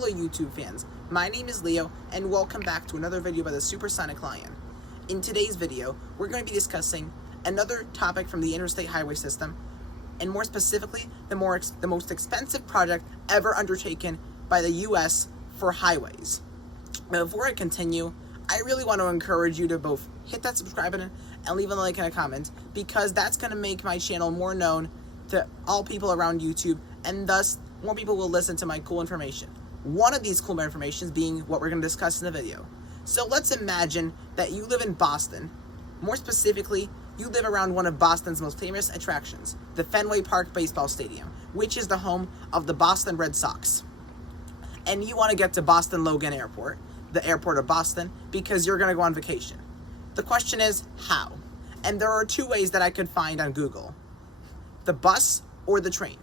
Hello YouTube fans, my name is Leo and welcome back to another video by the Supersonic Lion. In today's video, we're going to be discussing another topic from the interstate highway system, and more specifically, the most expensive project ever undertaken by the US for highways. Now, before I continue, I really want to encourage you to both hit that subscribe button and leave a like and a comment, because that's going to make my channel more known to all people around YouTube, and thus more people will listen to my cool information. One of these cool information being what we're going to discuss in the video. So let's imagine that you live in Boston. More specifically, you live around one of Boston's most famous attractions, the Fenway Park Baseball Stadium, which is the home of the Boston Red Sox. And you want to get to Boston Logan Airport, the airport of Boston, because you're going to go on vacation. The question is, how? And there are two ways that I could find on Google: the bus or the train.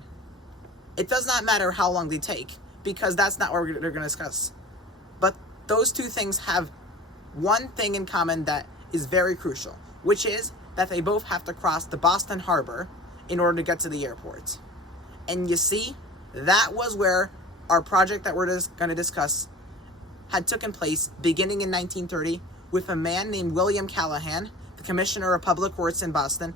It does not matter how long they take, because that's not what we're going to discuss. But those two things have one thing in common that is very crucial, which is that they both have to cross the Boston Harbor in order to get to the airport. And you see, that was where our project that we're going to discuss had taken place beginning in 1930 with a man named William Callahan, the Commissioner of Public Works in Boston,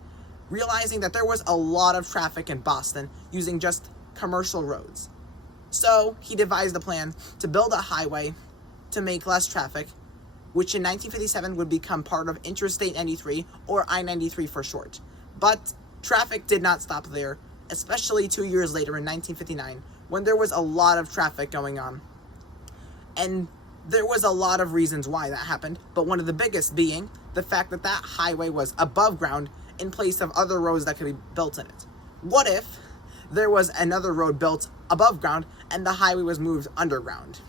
realizing that there was a lot of traffic in Boston using just commercial roads. So he devised a plan to build a highway to make less traffic, which in 1957 would become part of Interstate 93, or I-93 for short. But traffic did not stop there, especially 2 years later in 1959, when there was a lot of traffic going on. And there was a lot of reasons why that happened, but one of the biggest being the fact that that highway was above ground in place of other roads that could be built in it. What if there was another road built above ground and the highway was moved underground?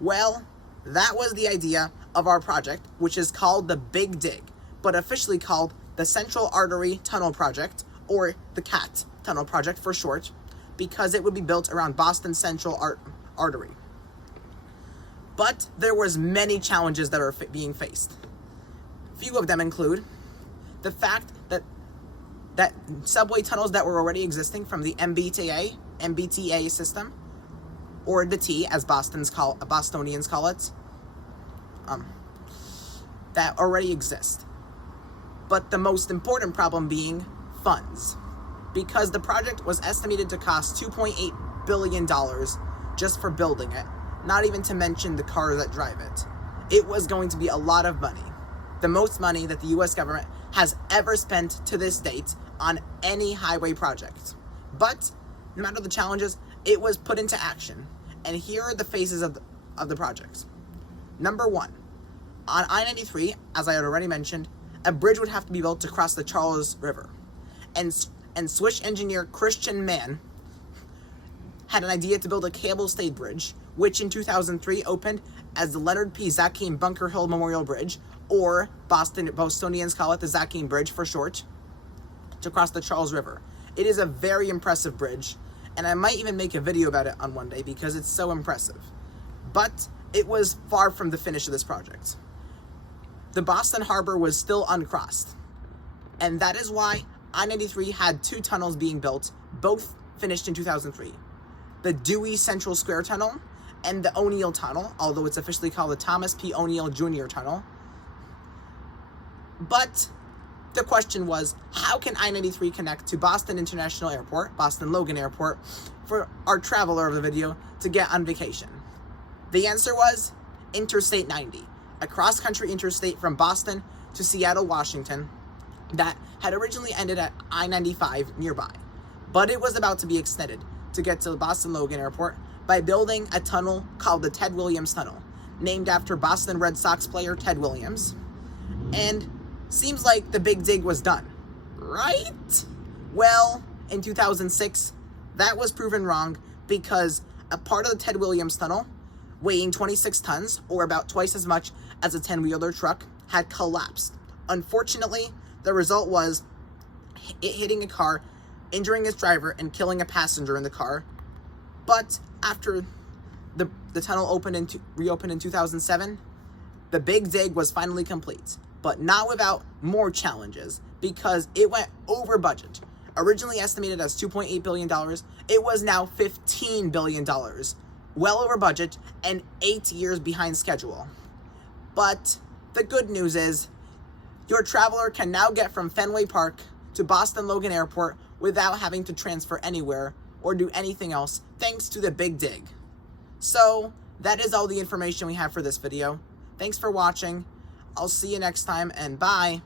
Well, that was the idea of our project, which is called the Big Dig, but officially called the Central Artery Tunnel Project, or the CAT Tunnel Project for short, because it would be built around Boston Central Artery. But there was many challenges that are being faced. Few of them include the fact that subway tunnels that were already existing from the MBTA system, or the T as Bostonians call it, that already exist. But the most important problem being funds, because the project was estimated to cost $2.8 billion just for building it, not even to mention the cars that drive it. It was going to be a lot of money, the most money that the US government has ever spent to this date on any highway project. But no matter the challenges, it was put into action. And here are the phases of the project. Number one, on I-93, as I had already mentioned, a bridge would have to be built to cross the Charles River. And Swiss engineer Christian Mann had an idea to build a cable-stayed bridge, which in 2003 opened as the Leonard P. Zakim Bunker Hill Memorial Bridge, or Bostonians call it the Zakim Bridge for short, to cross the Charles River. It is a very impressive bridge, and I might even make a video about it on one day because it's so impressive. But it was far from the finish of this project. The Boston Harbor was still uncrossed, and that is why I-93 had two tunnels being built, both finished in 2003. The Dewey Central Square Tunnel and the O'Neill Tunnel, although it's officially called the Thomas P. O'Neill Jr. Tunnel. But the question was, how can I-93 connect to Boston International Airport, Boston Logan Airport, for our traveler of the video to get on vacation? The answer was Interstate 90, a cross-country interstate from Boston to Seattle, Washington, that had originally ended at I-95 nearby. But it was about to be extended to get to the Boston Logan Airport by building a tunnel called the Ted Williams Tunnel, named after Boston Red Sox player Ted Williams. And seems like the Big Dig was done, right? Well, in 2006, that was proven wrong, because a part of the Ted Williams Tunnel, weighing 26 tons, or about twice as much as a 10-wheeler truck, had collapsed. Unfortunately, the result was it hitting a car, injuring its driver, and killing a passenger in the car. But after the tunnel reopened in 2007, the Big Dig was finally complete, but not without more challenges, because it went over budget. Originally estimated as $2.8 billion, it was now $15 billion well over budget, and 8 years behind schedule. But the good news is, your traveler can now get from Fenway Park to Boston Logan Airport without having to transfer anywhere or do anything else, thanks to the Big Dig. So, that is all the information we have for this video. Thanks for watching. I'll see you next time, and bye!